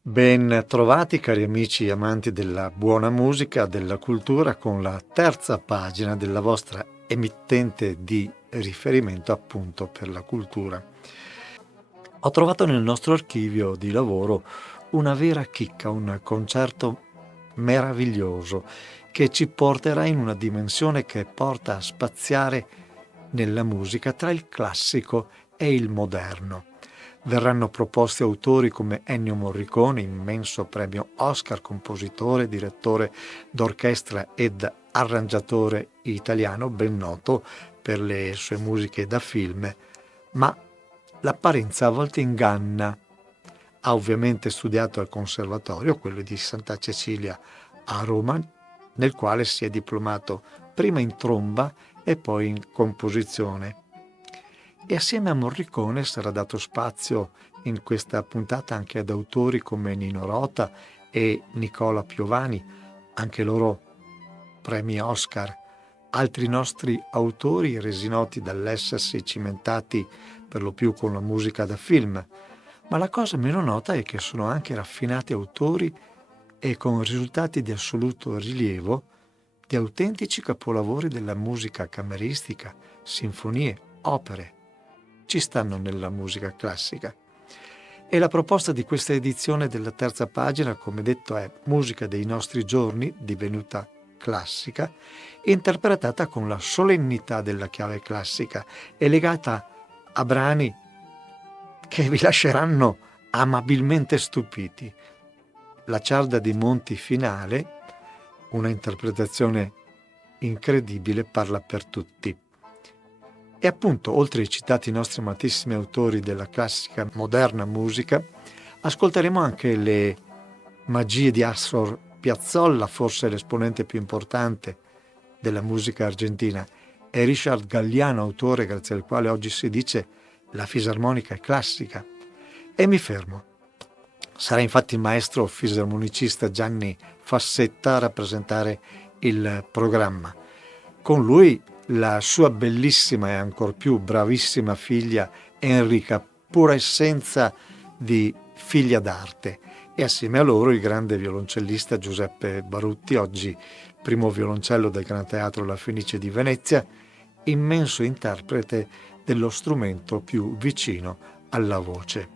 Ben trovati cari amici amanti della buona musica, della cultura, con la terza pagina della vostra emittente di riferimento appunto per la cultura. Ho trovato nel nostro archivio di lavoro una vera chicca, un concerto meraviglioso che ci porterà in una dimensione che porta a spaziare nella musica tra il classico e il moderno. Verranno proposti autori come Ennio Morricone, immenso premio Oscar, compositore, direttore d'orchestra ed arrangiatore italiano, ben noto per le sue musiche da film, ma l'apparenza a volte inganna. Ha ovviamente studiato al Conservatorio, quello di Santa Cecilia a Roma, nel quale si è diplomato prima in tromba e poi in composizione. E assieme a Morricone sarà dato spazio in questa puntata anche ad autori come Nino Rota e Nicola Piovani, anche loro premi Oscar, altri nostri autori resi noti dall'essersi cimentati per lo più con la musica da film, ma la cosa meno nota è che sono anche raffinati autori e con risultati di assoluto rilievo di autentici capolavori della musica cameristica, sinfonie, opere. Ci stanno nella musica classica. E la proposta di questa edizione della terza pagina, come detto, è musica dei nostri giorni, divenuta classica, interpretata con la solennità della chiave classica e legata a brani che vi lasceranno amabilmente stupiti. La ciarda di Monti finale, una interpretazione incredibile, parla per tutti. E appunto, oltre ai citati nostri amatissimi autori della classica moderna musica, ascolteremo anche le magie di Astor Piazzolla, forse l'esponente più importante della musica argentina, e Richard Galliano, autore grazie al quale oggi si dice la fisarmonica è classica. E mi fermo. Sarà infatti il maestro fisarmonicista Gianni Fassetta a rappresentare il programma. Con lui la sua bellissima e ancor più bravissima figlia Enrica, pura essenza di figlia d'arte, e assieme a loro il grande violoncellista Giuseppe Barutti, oggi primo violoncello del Gran Teatro La Fenice di Venezia, immenso interprete dello strumento più vicino alla voce.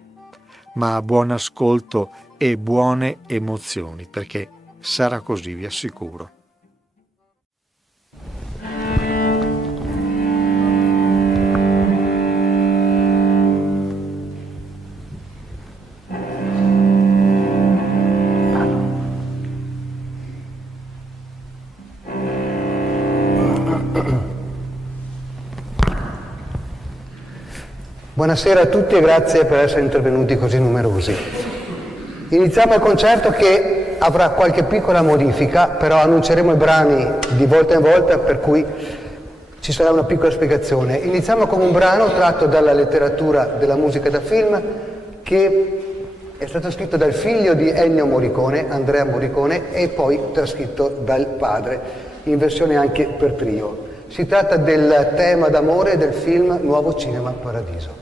Ma buon ascolto e buone emozioni, perché sarà così, vi assicuro. Buonasera a tutti e grazie per essere intervenuti così numerosi. Iniziamo il concerto che avrà qualche piccola modifica, però annunceremo i brani di volta in volta, per cui ci sarà una piccola spiegazione. Iniziamo con un brano tratto dalla letteratura della musica da film che è stato scritto dal figlio di Ennio Morricone, Andrea Morricone, e poi trascritto dal padre, in versione anche per trio. Si tratta del tema d'amore del film Nuovo Cinema Paradiso.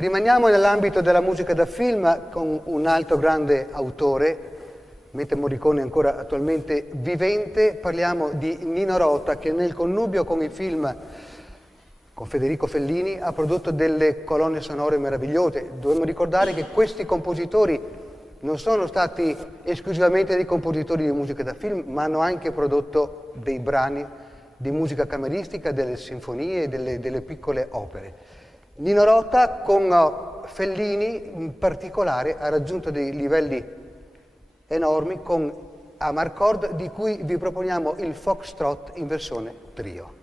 Rimaniamo nell'ambito della musica da film con un altro grande autore, mentre Morricone è ancora attualmente vivente. Parliamo di Nino Rota, che nel connubio con i film con Federico Fellini ha prodotto delle colonne sonore meravigliose. Dobbiamo ricordare che questi compositori non sono stati esclusivamente dei compositori di musica da film, ma hanno anche prodotto dei brani di musica cameristica, delle sinfonie, delle piccole opere. Nino Rota con Fellini in particolare ha raggiunto dei livelli enormi con Amarcord, di cui vi proponiamo il Foxtrot in versione trio.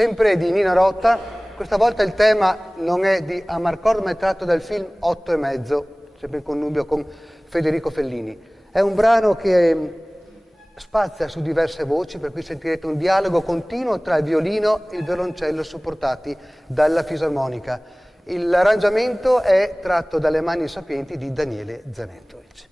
sempre di Nino Rota. Questa volta il tema non è di Amarcord, ma è tratto dal film 8 e mezzo, sempre in connubio con Federico Fellini. È un brano che spazia su diverse voci, per cui sentirete un dialogo continuo tra il violino e il violoncello supportati dalla fisarmonica. L'arrangiamento è tratto dalle mani sapienti di Daniele Zanettovic.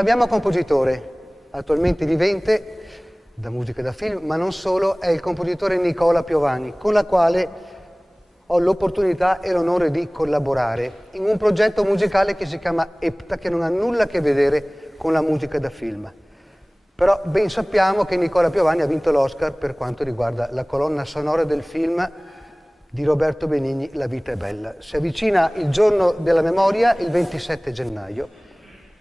Cambiamo compositore, attualmente vivente, da musica da film, ma non solo, è il compositore Nicola Piovani, con la quale ho l'opportunità e l'onore di collaborare in un progetto musicale che si chiama EPTA, che non ha nulla a che vedere con la musica da film. Però ben sappiamo che Nicola Piovani ha vinto l'Oscar per quanto riguarda la colonna sonora del film di Roberto Benigni, La vita è bella. Si avvicina il giorno della memoria, il 27 gennaio,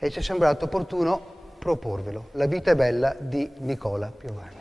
e ci è sembrato opportuno proporvelo. La vita è bella di Nicola Piovani.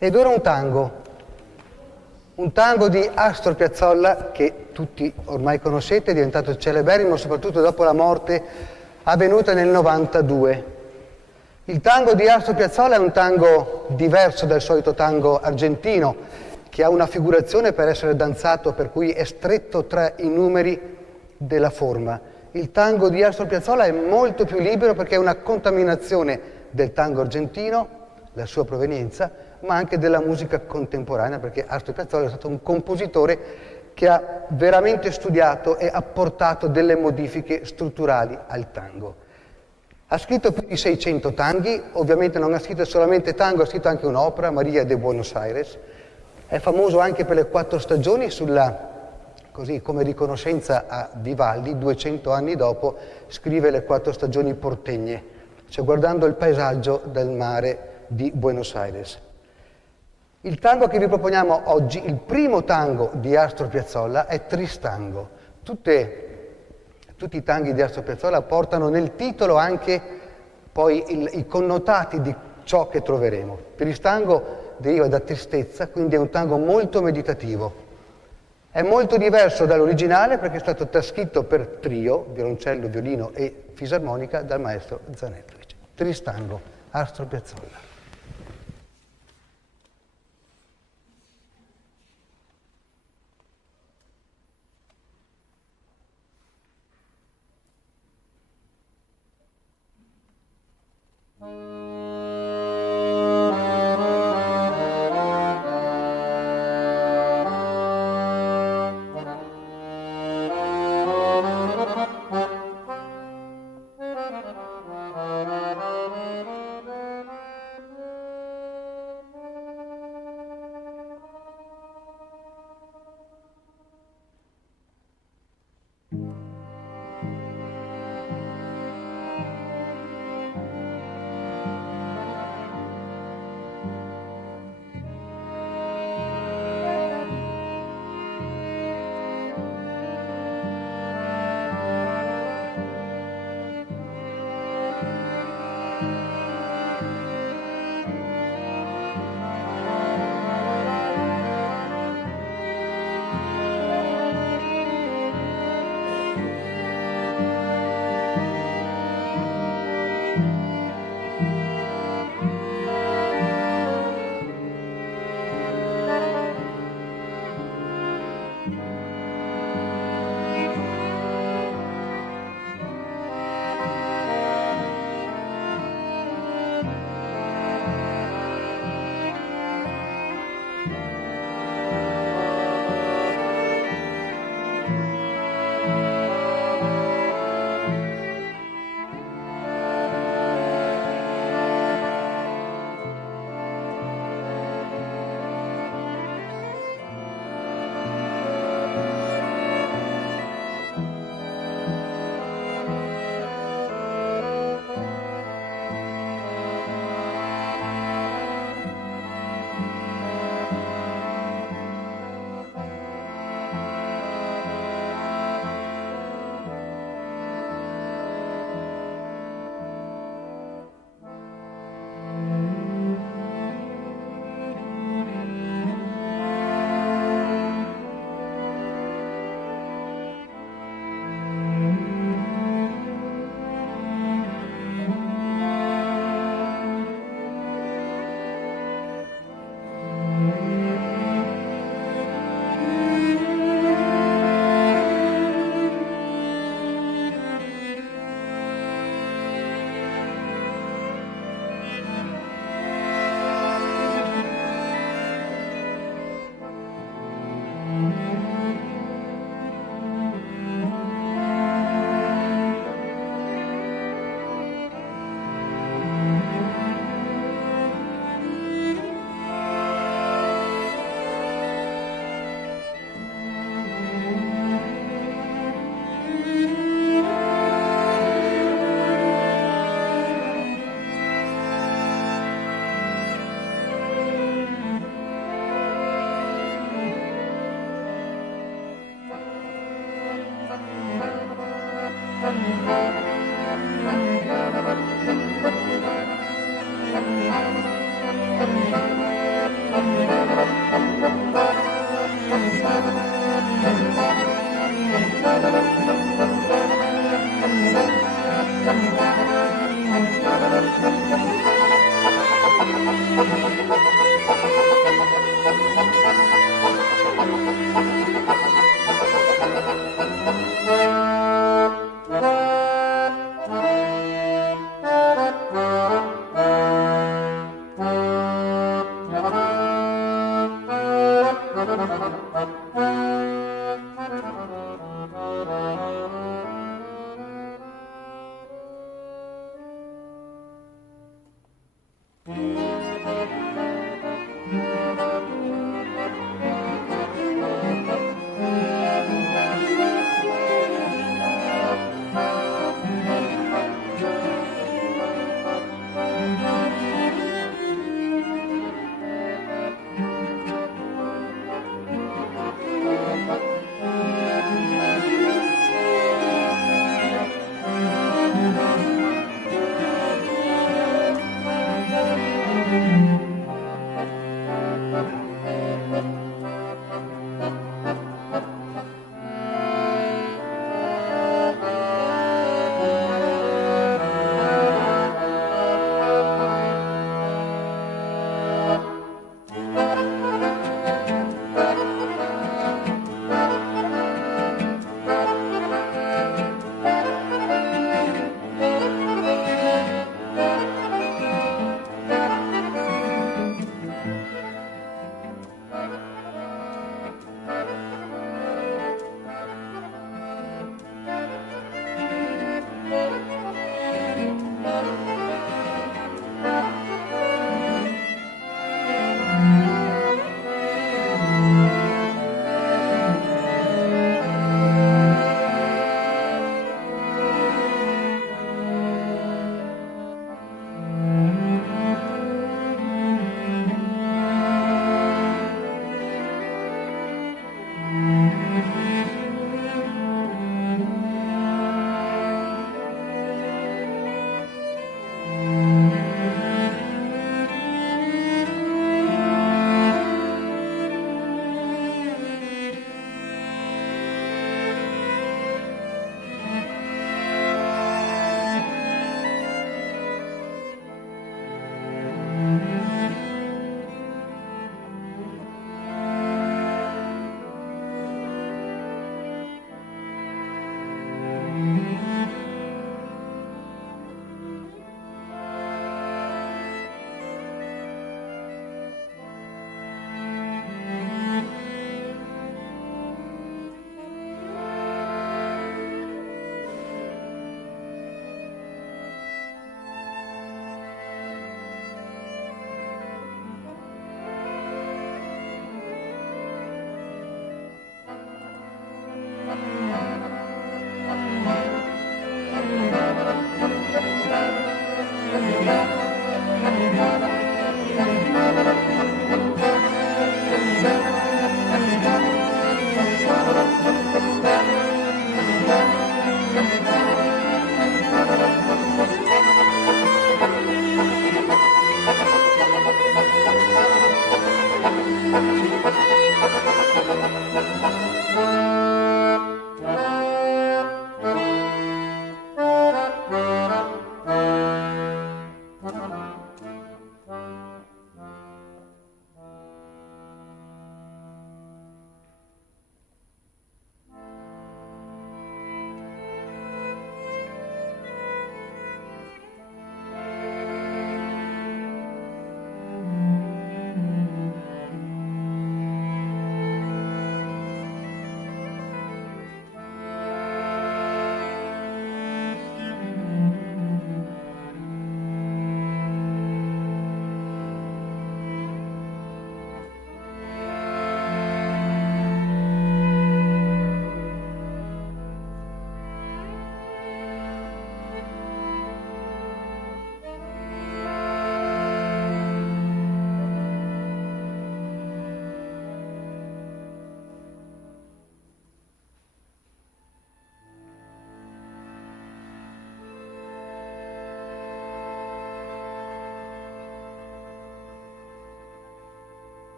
Ed ora un tango di Astor Piazzolla che tutti ormai conoscete, è diventato celeberrimo soprattutto dopo la morte avvenuta nel 92. Il tango di Astor Piazzolla è un tango diverso dal solito tango argentino, che ha una figurazione per essere danzato, per cui è stretto tra i numeri della forma. Il tango di Astor Piazzolla è molto più libero perché è una contaminazione del tango argentino, la sua provenienza, ma anche della musica contemporanea, perché Astor Piazzolla è stato un compositore che ha veramente studiato e apportato delle modifiche strutturali al tango. Ha scritto più di 600 tanghi, ovviamente non ha scritto solamente tango, ha scritto anche un'opera, Maria de Buenos Aires. È famoso anche per le 4 stagioni, così come riconoscenza a Vivaldi, 200 anni dopo, scrive le 4 stagioni portegne, cioè guardando il paesaggio del mare di Buenos Aires. Il tango che vi proponiamo oggi, il primo tango di Astor Piazzolla, è Tristango. Tutti i tanghi di Astor Piazzolla portano nel titolo anche poi i connotati di ciò che troveremo. Tristango deriva da tristezza, quindi è un tango molto meditativo. È molto diverso dall'originale perché è stato trascritto per trio, violoncello, violino e fisarmonica, dal maestro Zanetto. Tristango, Astor Piazzolla.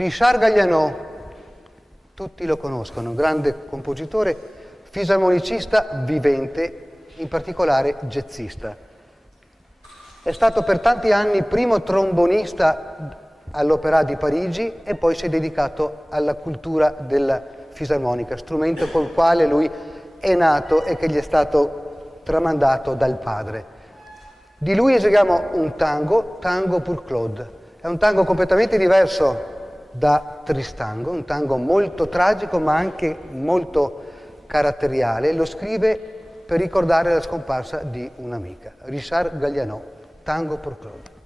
Richard Galliano, tutti lo conoscono, un grande compositore, fisarmonicista vivente, in particolare jazzista. È stato per tanti anni primo trombonista all'Opéra di Parigi e poi si è dedicato alla cultura della fisarmonica, strumento col quale lui è nato e che gli è stato tramandato dal padre. Di lui eseguiamo un tango, Tango pour Claude. È un tango completamente diverso da Tristango, un tango molto tragico ma anche molto caratteriale. Lo scrive per ricordare la scomparsa di un'amica. Richard Galliano, Tango pour Claude.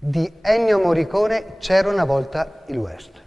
Di Ennio Morricone, C'era una volta il West.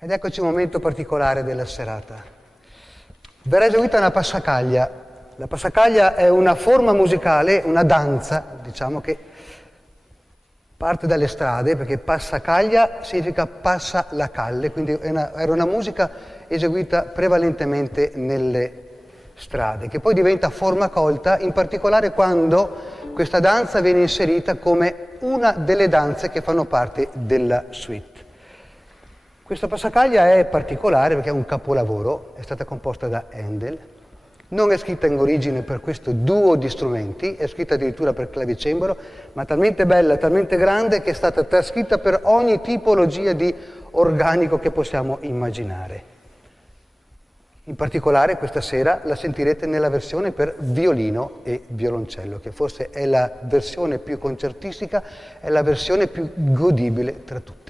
Ed eccoci un momento particolare della serata. Verrà eseguita una passacaglia. La passacaglia è una forma musicale, una danza, diciamo, che parte dalle strade, perché passacaglia significa passa la calle, quindi era una musica eseguita prevalentemente nelle strade, che poi diventa forma colta, in particolare quando questa danza viene inserita come una delle danze che fanno parte della suite. Questa passacaglia è particolare perché è un capolavoro, è stata composta da Handel, non è scritta in origine per questo duo di strumenti, è scritta addirittura per clavicembalo, ma talmente bella, talmente grande che è stata trascritta per ogni tipologia di organico che possiamo immaginare. In particolare questa sera la sentirete nella versione per violino e violoncello, che forse è la versione più concertistica, è la versione più godibile tra tutte.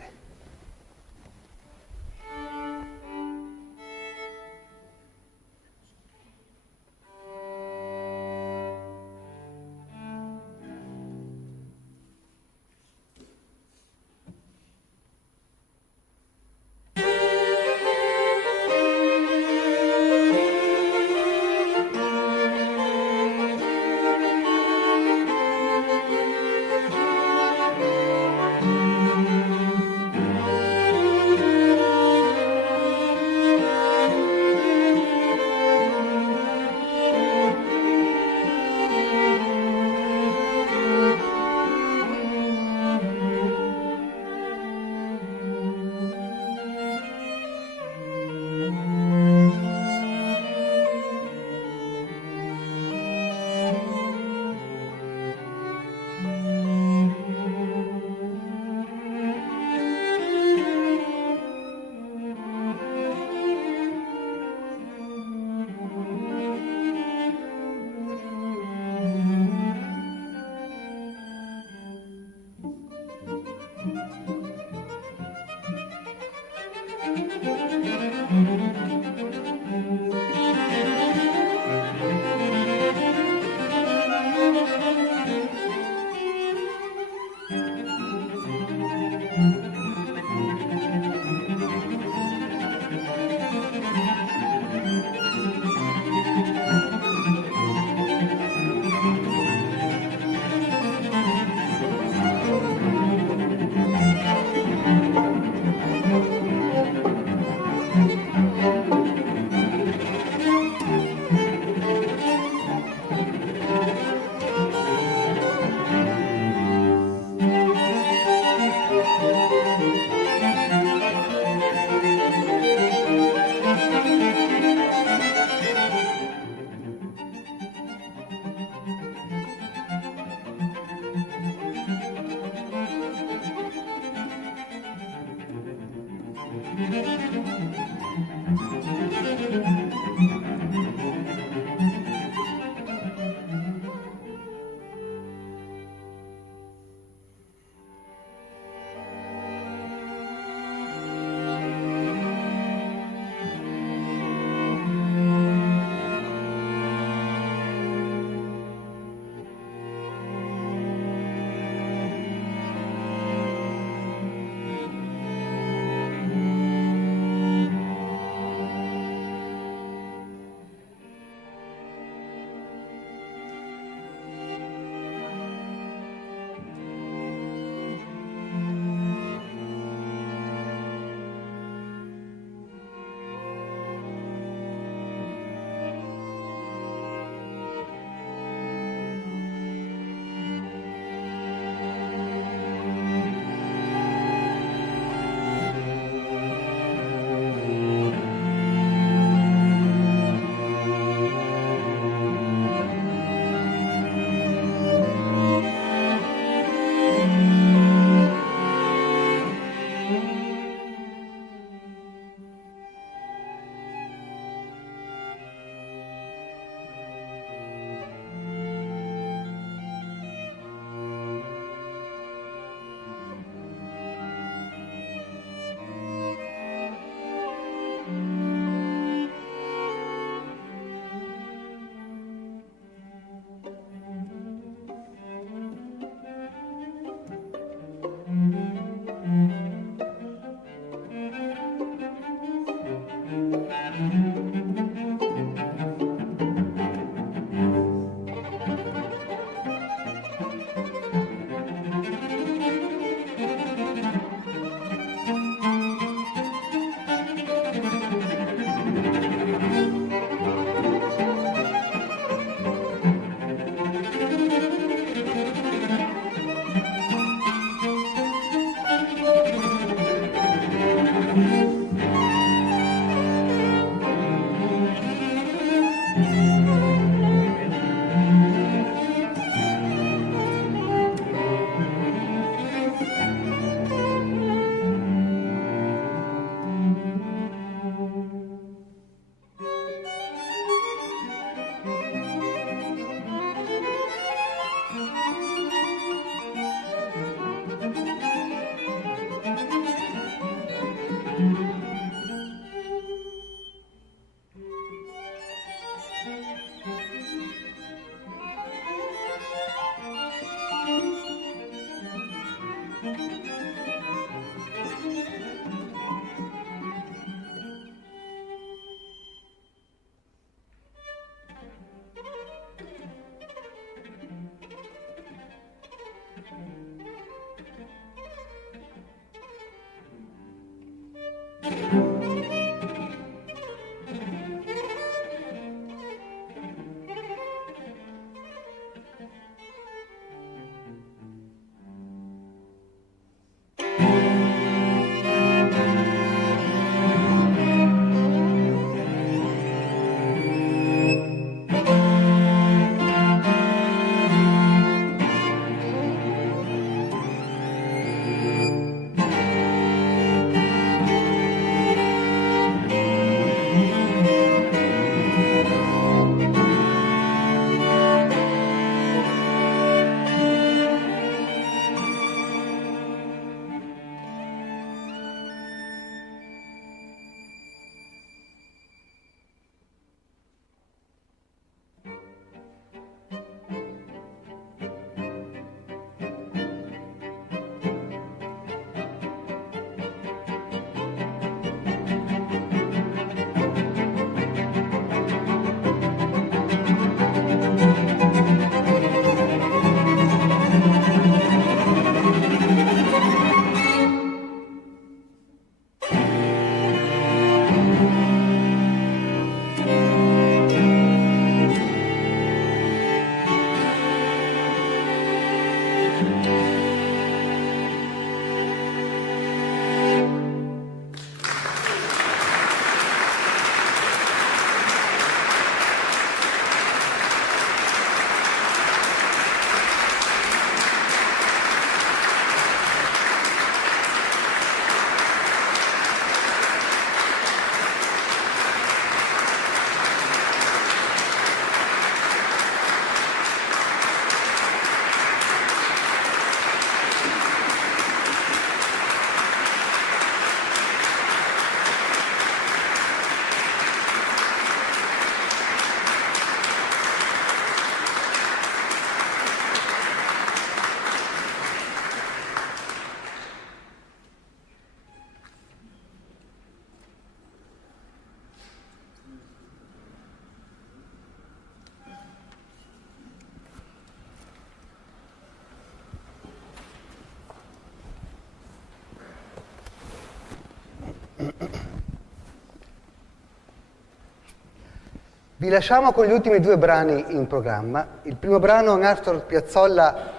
Vi lasciamo con gli ultimi due brani in programma. Il primo brano, un Astor Piazzolla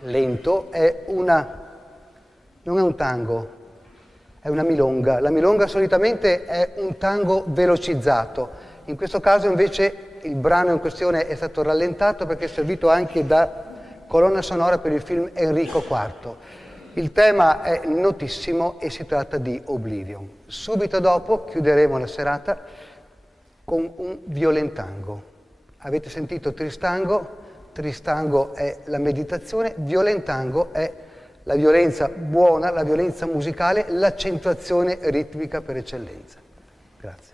lento, non è un tango, è una milonga. La milonga solitamente è un tango velocizzato. In questo caso invece il brano in questione è stato rallentato perché è servito anche da colonna sonora per il film Enrico IV. Il tema è notissimo e si tratta di Oblivion. Subito dopo chiuderemo la serata con un violentango. Avete sentito tristango? Tristango è la meditazione, violentango è la violenza buona, la violenza musicale, l'accentuazione ritmica per eccellenza. Grazie.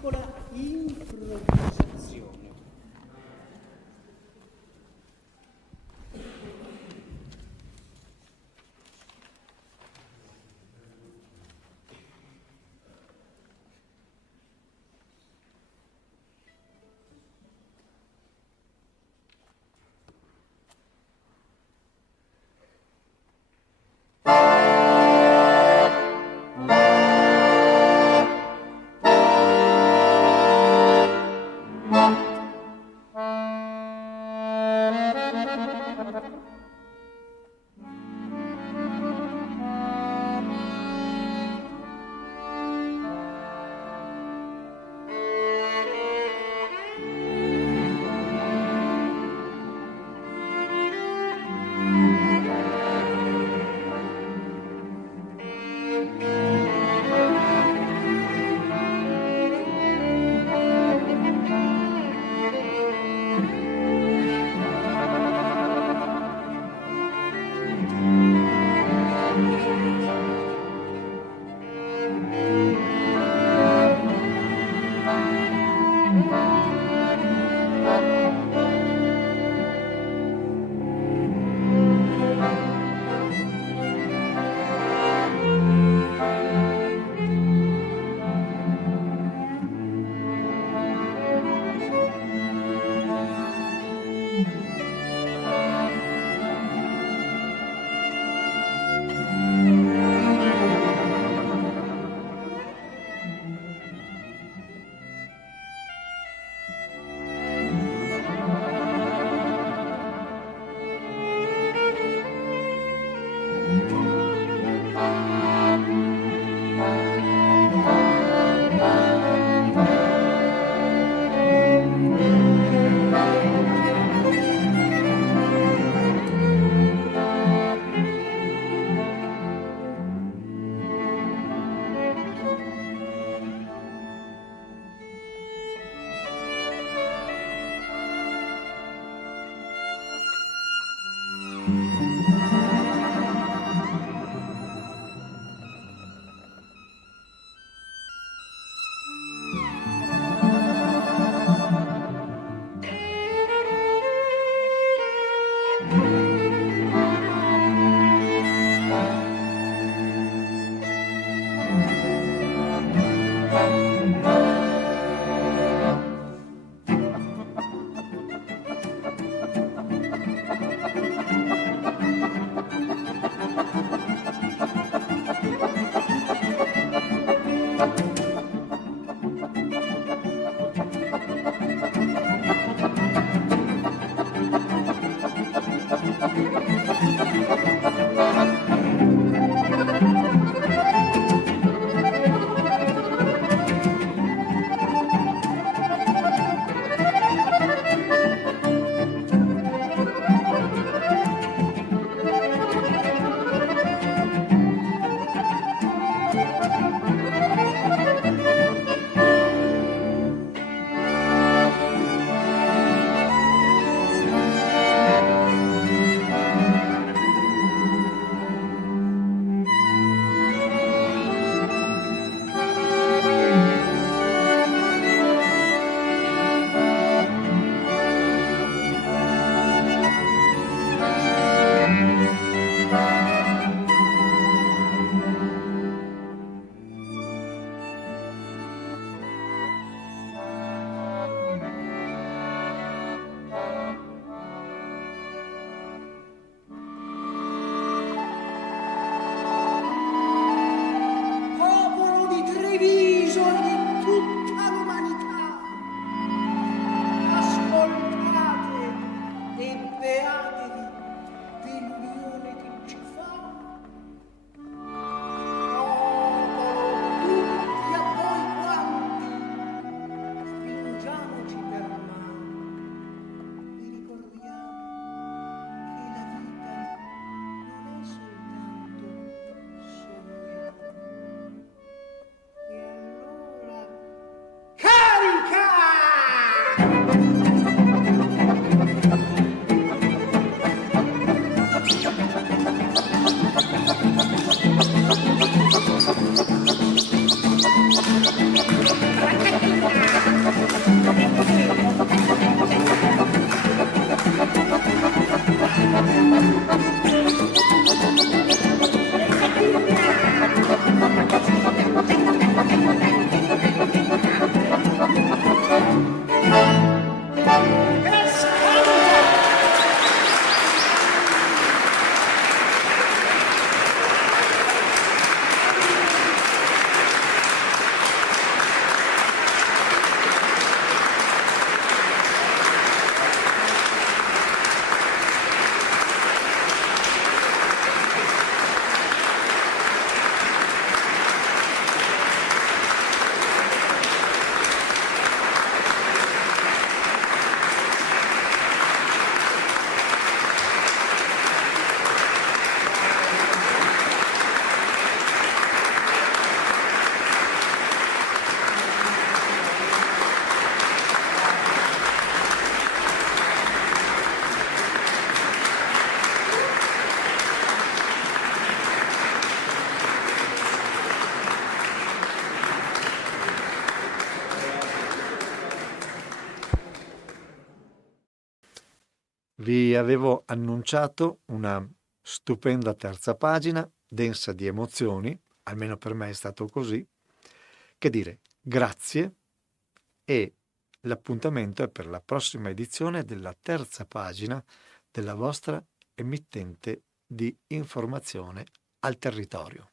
piccola improvvisazione. Vi avevo annunciato una stupenda terza pagina, densa di emozioni, almeno per me è stato così. Che dire, grazie, e l'appuntamento è per la prossima edizione della terza pagina della vostra emittente di informazione al territorio.